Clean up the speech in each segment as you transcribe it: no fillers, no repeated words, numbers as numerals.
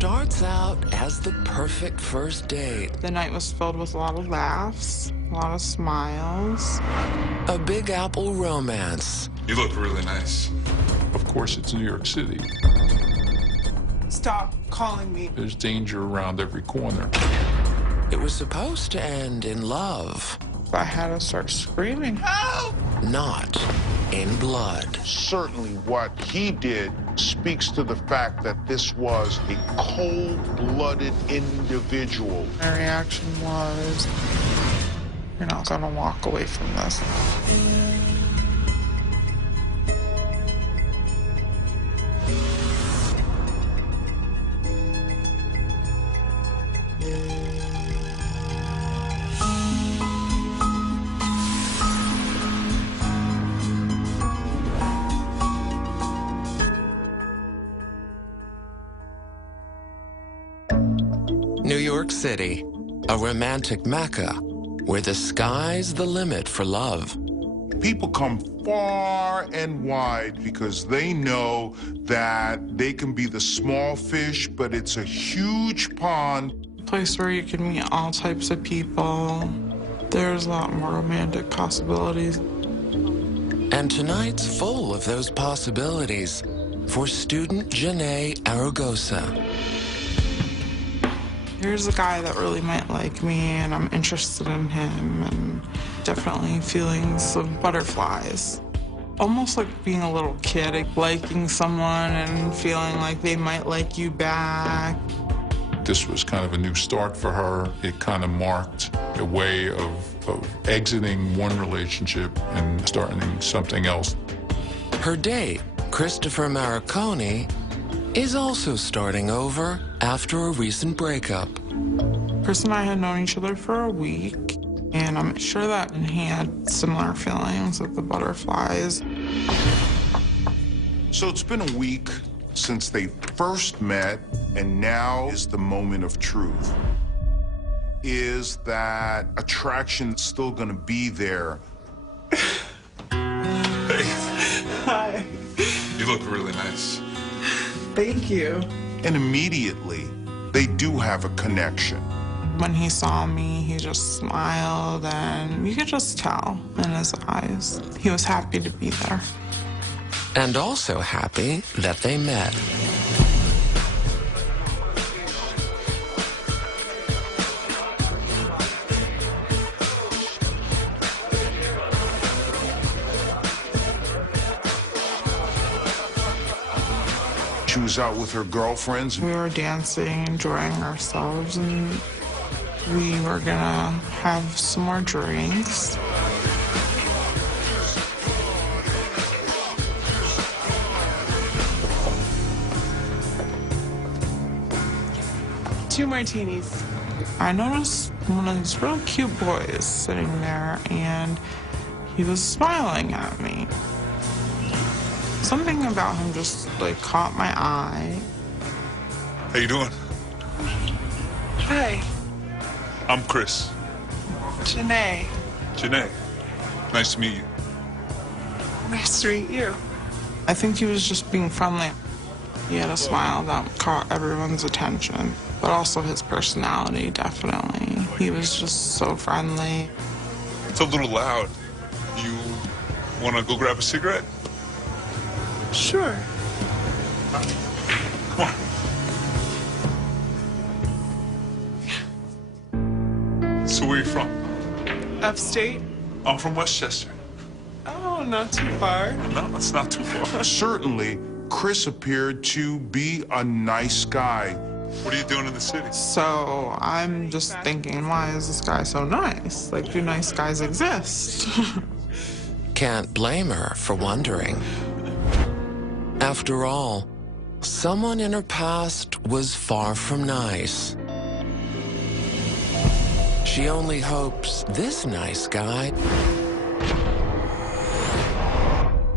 starts out as the perfect first date. The night was filled with a lot of laughs, a lot of smiles. A Big Apple romance. You look really nice. Of course, it's New York City. Stop calling me. There's danger around every corner. It was supposed to end in love. I had to start screaming, help! Not in blood. Certainly what he did speaks to the fact that this was a cold-blooded individual. My reaction was, you're not gonna walk away from this. New York City, a romantic mecca where the sky's the limit for love. People come far and wide because they know that they can be the small fish, but it's a huge pond. A place where you can meet all types of people. There's a lot more romantic possibilities. And tonight's full of those possibilities for student Janae Aragosa. Here's a guy that really might like me, and I'm interested in him, and definitely feelings of butterflies. Almost like being a little kid, like liking someone and feeling like they might like you back. This was kind of a new start for her. It kind of marked a way of exiting one relationship and starting something else. Her date, Christopher Marconi, is also starting over after a recent breakup. Chris and I had known each other for a week, and I'm sure that he had similar feelings with the butterflies. So it's been a week since they first met, and now is the moment of truth. Is that attraction still gonna be there? Hey, Hi. you look really nice. Thank you. And immediately, they do have a connection. When he saw me, he just smiled, and you could just tell in his eyes. He was happy to be there. And also happy that they met. She was out with her girlfriends. We were dancing, enjoying ourselves, and we were gonna have some more drinks. Two martinis. I noticed one of these real cute boys sitting there, and he was smiling at me. Something about him just, like, caught my eye. How you doing? Hi, I'm Chris. Janae. Janae. Nice to meet you. Nice to meet you. I think he was just being friendly. He had a smile that caught everyone's attention, but also his personality, definitely. He was just so friendly. It's a little loud. You want to go grab a cigarette? Sure. Come on. So where are you from? Upstate? I'm from Westchester. Oh, not too far. No, that's not too far. Certainly, Chris appeared to be a nice guy. What are you doing in the city? So I'm just thinking, why is this guy so nice? Like, do nice guys exist? Can't blame her for wondering. After all, someone in her past was far from nice. She only hopes this nice guy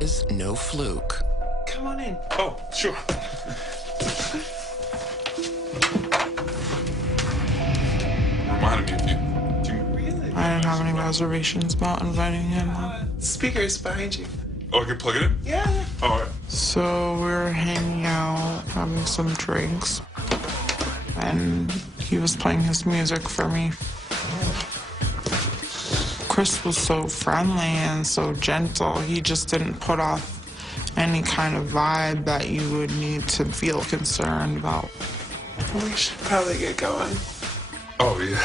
is no fluke. Come on in. Oh, sure. Reminded me of you. Do you. Really? I didn't have any reservations about inviting him. Speakers behind you. Oh, I can plug it in? Yeah. All right. So we're hanging out, having some drinks. and he was playing his music for me. Chris was so friendly and so gentle. He just didn't put off any kind of vibe that you would need to feel concerned about. We should probably get going. Oh, yeah.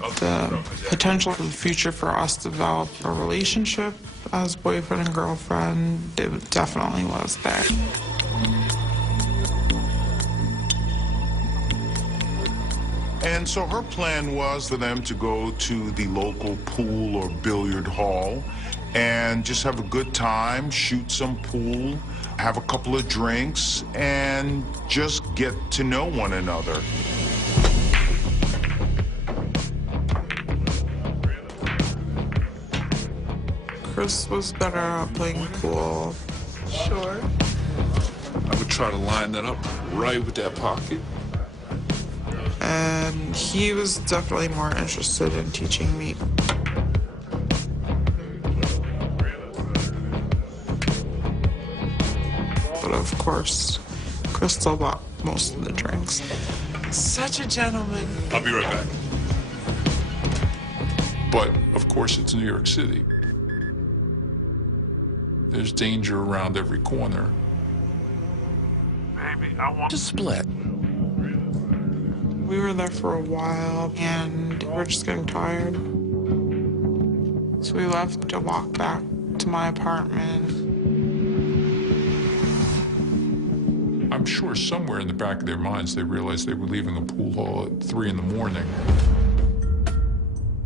The potential for the future for us to develop a relationship as boyfriend and girlfriend, it definitely was there. And so her plan was for them to go to the local pool or billiard hall and just have a good time, shoot some pool, have a couple of drinks, and just get to know one another. Chris was better at playing pool. Sure. I would try to line that up right with that pocket. And he was definitely more interested in teaching me. But of course, Chris still bought most of the drinks. Such a gentleman. I'll be right back. But, of course, it's New York City. There's danger around every corner. Baby, I want To split. We were there for a while, and we're just getting tired. So we left to walk back to my apartment. I'm sure somewhere in the back of their minds they realized they were leaving a pool hall at 3 in the morning.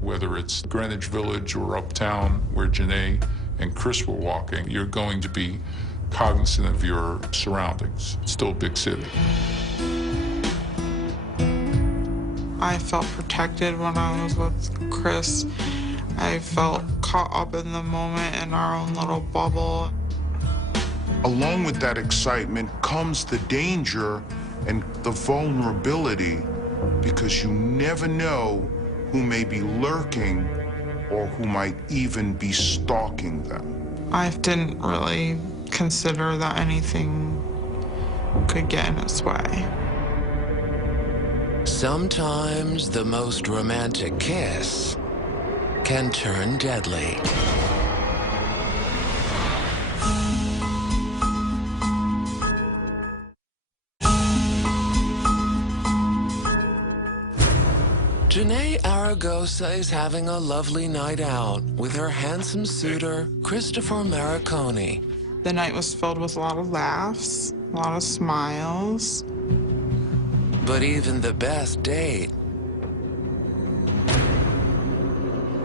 Whether it's Greenwich Village or uptown where Janae and Chris were walking, you're going to be cognizant of your surroundings. It's still a big city. I felt protected when I was with Chris. I felt caught up in the moment in our own little bubble. Along with that excitement comes the danger and the vulnerability, because you never know who may be lurking or who might even be stalking them. I didn't really consider that anything could get in its way. Sometimes the most romantic kiss can turn deadly. Janae Aragosa is having a lovely night out with her handsome suitor, Christopher Mariconi. The night was filled with a lot of laughs, a lot of smiles. But even the best date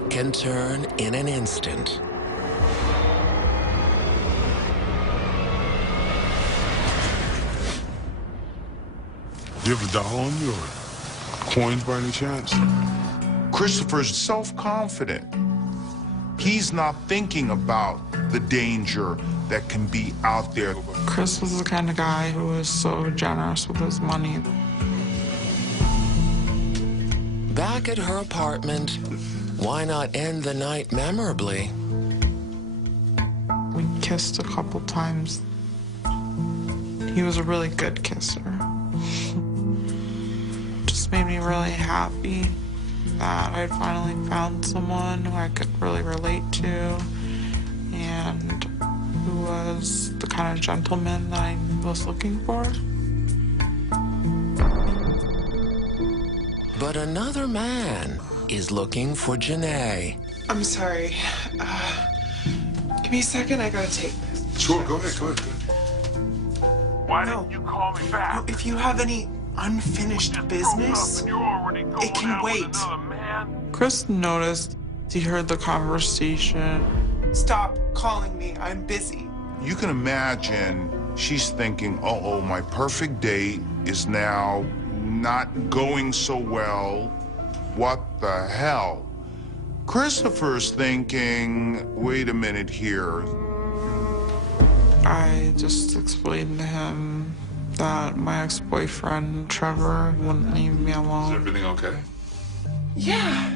can turn in an instant. Do you have a dollar on you or coins by any chance? Christopher's self-confident. He's not thinking about the danger that can be out there. Chris was the kind of guy who was so generous with his money. Back at her apartment, why not end the night memorably? We kissed a couple times. He was a really good kisser. Just made me really happy that I'd finally found someone who I could really relate to and who was the kind of gentleman that I was looking for. But another man is looking for Janae. I'm sorry. Give me a second, I gotta take this. Sure, go ahead. Why No. didn't you call me back? No, if you have any unfinished business, You're already going it can out with wait. another man. Chris noticed, he heard the conversation. Stop calling me. I'm busy. You can imagine she's thinking, uh-oh, my perfect date is now not going so well. What the hell? Christopher's thinking, wait a minute here. I just explained to him that my ex-boyfriend, Trevor, wouldn't leave me Is alone. everything okay? Yeah,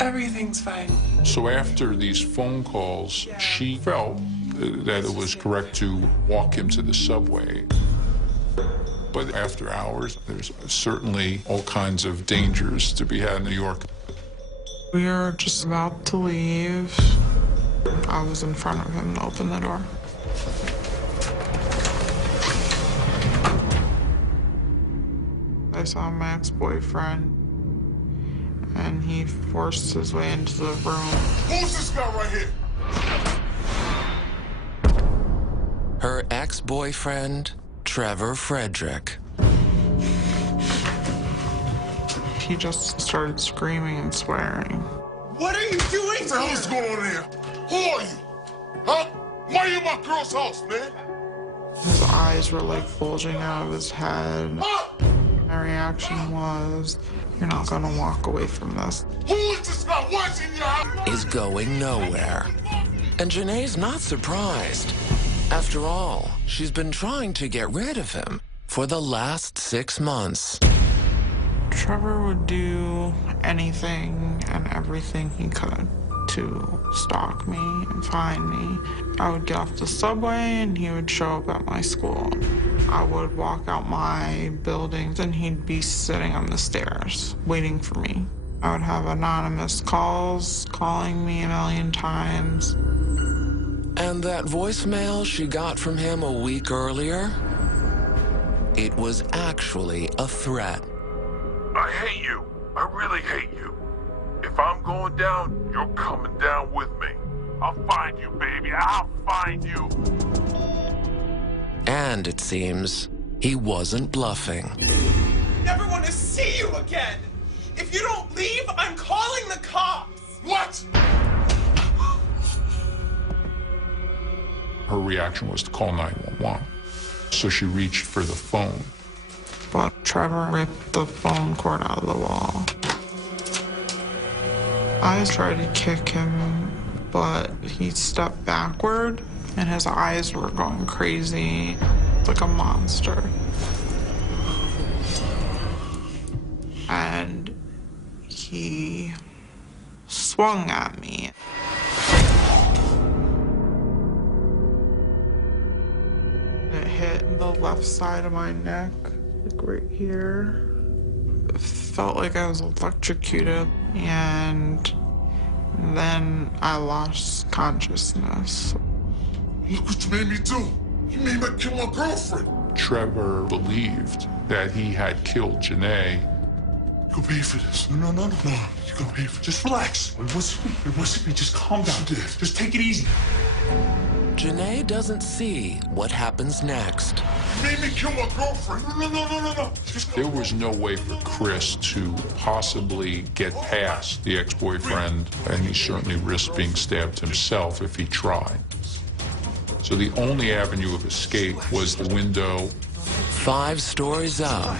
everything's fine. So after these phone calls, she felt that it was correct to walk him to the subway. But after hours, there's certainly all kinds of dangers to be had in New York. We were just about to leave. I was in front of him to open the door. I saw my ex-boyfriend, and he forced his way into the room. Who's this guy right here? Her ex-boyfriend, Trevor Frederick. He just started screaming and swearing. What are you doing What the hell is going on here? Who are you? Huh? Why are you in my girl's house, man? His eyes were like bulging out of his head. Huh? My reaction was, you're not gonna walk away from this. Who is this guy? Why is he in your house? Is going nowhere. And Janae's not surprised. After all, she's been trying to get rid of him for the last 6 months. Trevor would do anything and everything he could to stalk me and find me. I would get off the subway and he would show up at my school. I would walk out my building and he'd be sitting on the stairs waiting for me. I would have anonymous calls calling me a million times. And that voicemail she got from him a week earlier, it was actually a threat. I hate you. I really hate you. If I'm going down, you're coming down with me. I'll find you, baby. I'll find you. And it seems he wasn't bluffing. Never want to see you again. If you don't leave, I'm calling the cops. What? Her reaction was to call 911. So she reached for the phone. But Trevor ripped the phone cord out of the wall. I tried to kick him, but he stepped backward and his eyes were going crazy, like a monster. And he swung at me. It hit the left side of my neck, like right here. It felt like I was electrocuted, and then I lost consciousness. Look what you made me do. You made me kill my girlfriend. Trevor believed that he had killed Janae. You gonna pay for this. No. You gonna pay for this. Just relax. It wasn't me. Just calm down. Just take it easy. Janae doesn't see what happens next. You made me kill my girlfriend. No. There was no way for Chris to possibly get past the ex-boyfriend, and he certainly risked being stabbed himself if he tried. So the only avenue of escape was the window. 5 stories up.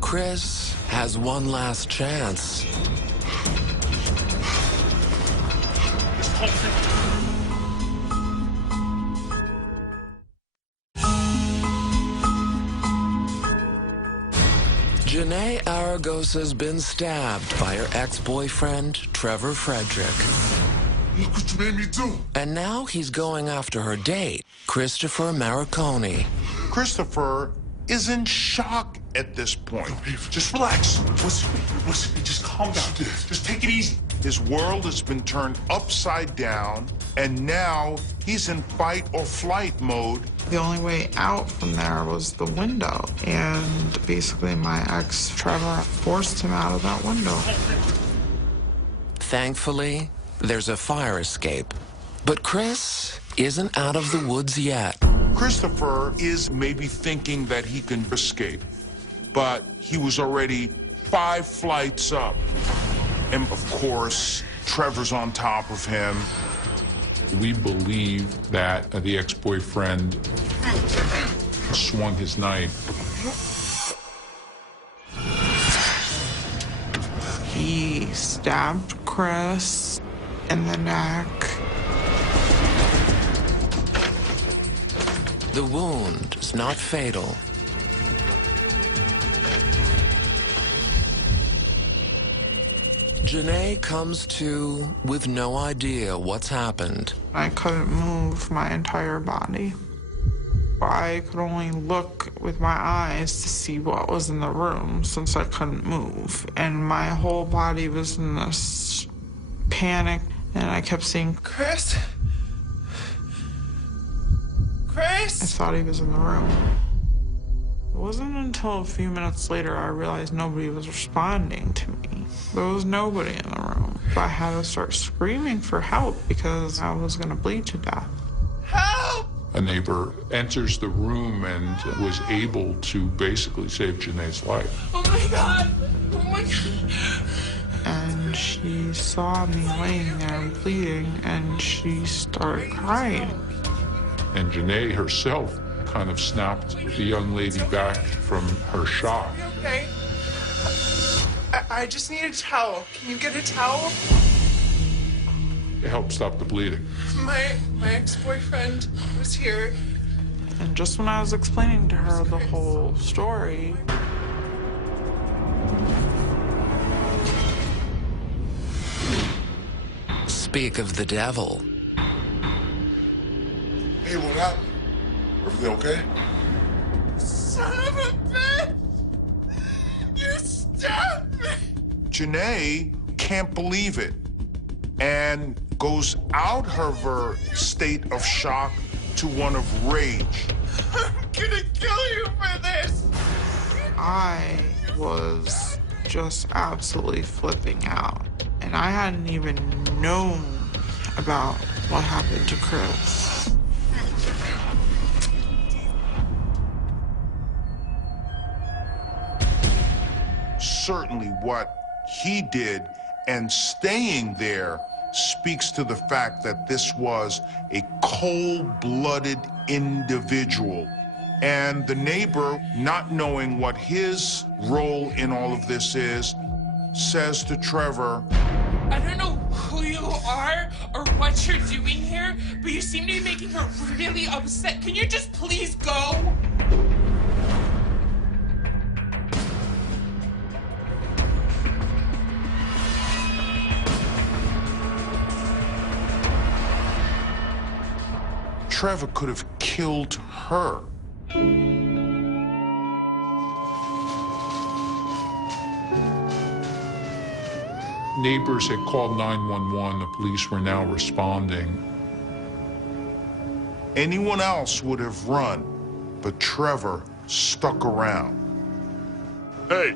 Chris has one last chance. Janae Aragosa's been stabbed by her ex-boyfriend, Trevor Frederick. Look what you made me do. And now he's going after her date, Christopher Mariconi. Christopher is in shock at this point. Just relax. What's me? Just calm down. Just take it easy. His world has been turned upside down, and now he's in fight or flight mode. The only way out from there was the window, and basically my ex, Trevor, forced him out of that window. Thankfully, there's a fire escape. But Chris isn't out of the woods yet. Christopher is maybe thinking that he can escape, but he was already 5 flights up. And of course, Trevor's on top of him. We believe that the ex-boyfriend swung his knife. He stabbed Chris in the neck. The wound is not fatal. Janae comes to with no idea what's happened. I couldn't move my entire body. I could only look with my eyes to see what was in the room since I couldn't move. And my whole body was in this panic, and I kept saying, Chris? I Chris? thought he was in the room. It wasn't until a few minutes later I realized nobody was responding to me. There was nobody in the room. I had to start screaming for help because I was going to bleed to death. Help! A neighbor enters the room and was able to basically save Janae's life. Oh my God! Oh my God! And she saw me laying there bleeding, and she started crying. And Janae herself kind of snapped the young lady back from her shock. Okay. I just need a towel. Can you get a towel? It helped stop the bleeding. My ex-boyfriend was here. And just when I was explaining to her the whole story, Speak of the devil. Hey, what happened? Everything okay? Son of a bitch! You stabbed me! Janae can't believe it and goes out of her state of shock to one of rage. I'm gonna kill you for this! I was just absolutely flipping out. And I hadn't even known about what happened to Chris. Certainly what he did and staying there speaks to the fact that this was a cold-blooded individual. And the neighbor, not knowing what his role in all of this is, says to Trevor, I don't know who you are or what you're doing here, but you seem to be making her really upset. Can you just please go? Trevor could have killed her. Neighbors had called 911. The police were now responding. Anyone else would have run, but Trevor stuck around. Hey,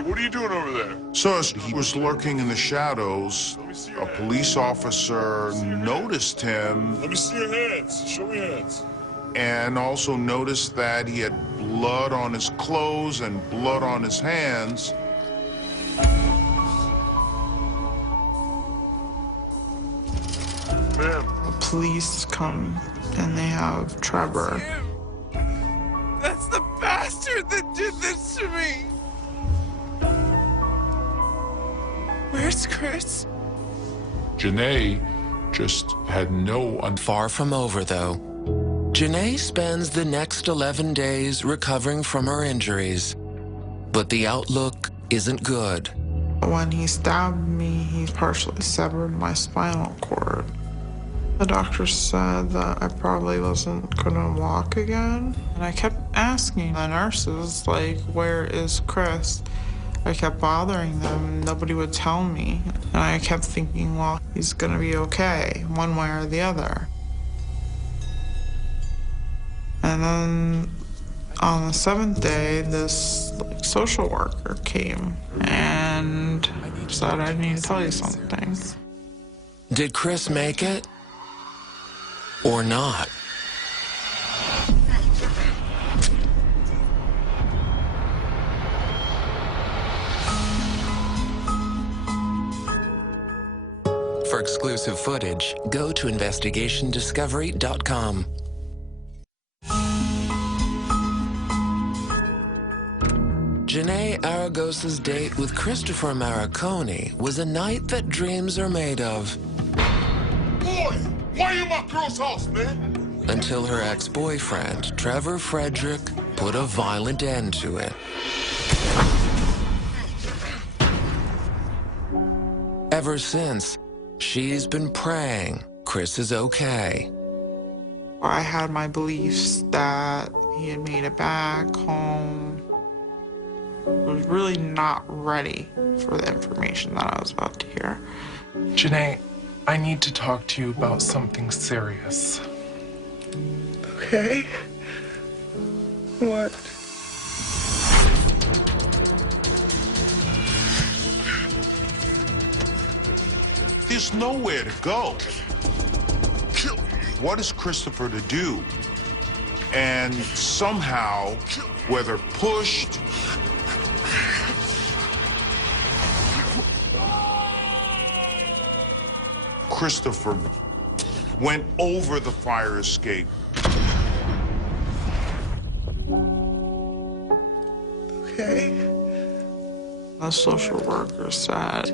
what are you doing over there? So as he was lurking in the shadows, a police officer noticed him Let me see your hands. Show me your hands. and also noticed that he had blood on his clothes and blood on his hands. Ma'am, The police come and they have Trevor. That's the bastard that did this to me! Where's Chris? Janae just had no... Far from over, though. Janae spends the next 11 days recovering from her injuries, but the outlook isn't good. When he stabbed me, he partially severed my spinal cord. The doctor said that I probably wasn't gonna walk again. And I kept asking the nurses, like, where is Chris? I kept bothering them, nobody would tell me. And I kept thinking, well, he's gonna be okay, one way or the other. And then on the 7th day, this social worker came and said, I need to tell you something. Did Chris make it? Or not? For exclusive footage, go to investigationdiscovery.com. Janae Aragos's date with Christopher Maracone was a night that dreams are made of. Boy, why you in my girl's house, man? Until her ex-boyfriend, Trevor Frederick, put a violent end to it. Ever since, she's been praying Chris is okay. I had my beliefs that he had made it back home. I was really not ready for the information that I was about to hear. Janae, I need to talk to you about something serious. Okay. What? There's nowhere to go. What is Christopher to do? And somehow, whether pushed, Christopher went over the fire escape. Okay. The social worker said,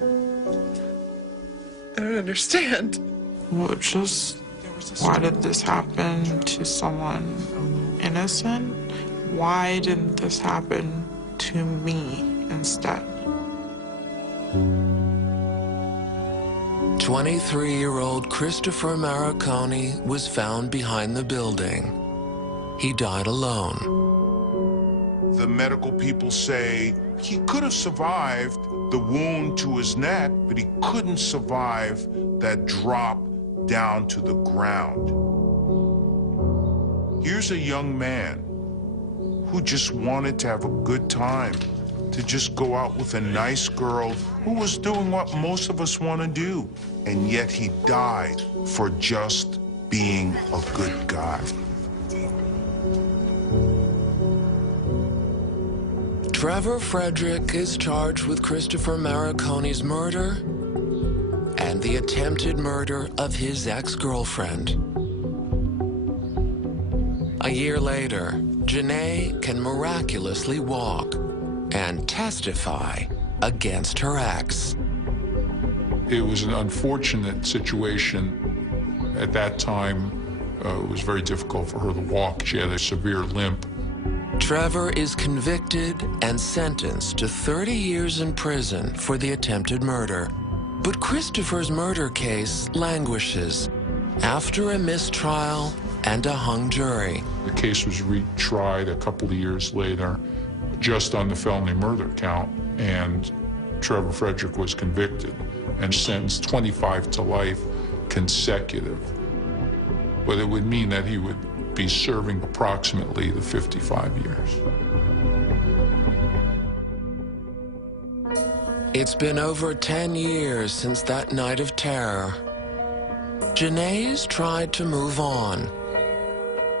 I don't understand. Well, why did this happen to someone innocent? Why didn't this happen to me instead? 23-year-old Christopher Marconi was found behind the building. He died alone. The medical people say he could have survived the wound to his neck, but he couldn't survive that drop down to the ground. Here's a young man who just wanted to have a good time, to just go out with a nice girl who was doing what most of us want to do, and yet he died for just being a good guy. Trevor Frederick is charged with Christopher Marconi's murder and the attempted murder of his ex-girlfriend. A year later, Janae can miraculously walk and testify against her ex. It was an unfortunate situation. At that time, it was very difficult for her to walk. She had a severe limp. Trevor is convicted and sentenced to 30 years in prison for the attempted murder. But Christopher's murder case languishes after a mistrial and a hung jury. The case was retried a couple of years later, just on the felony murder count, and Trevor Frederick was convicted and sentenced 25 to life consecutive. But it would mean that he would be serving approximately the 55 years. It's been over 10 years since that night of terror. Janae's tried to move on.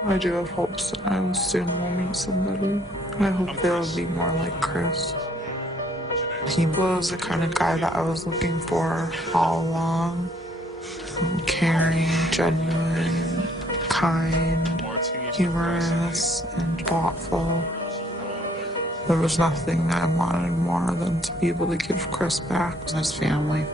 I do have hopes that I soon will meet somebody. I hope they'll be more like Chris. He was the kind of guy that I was looking for all along. Caring, genuine, kind, humorous, and thoughtful. There was nothing that I wanted more than to be able to give Chris back to his family.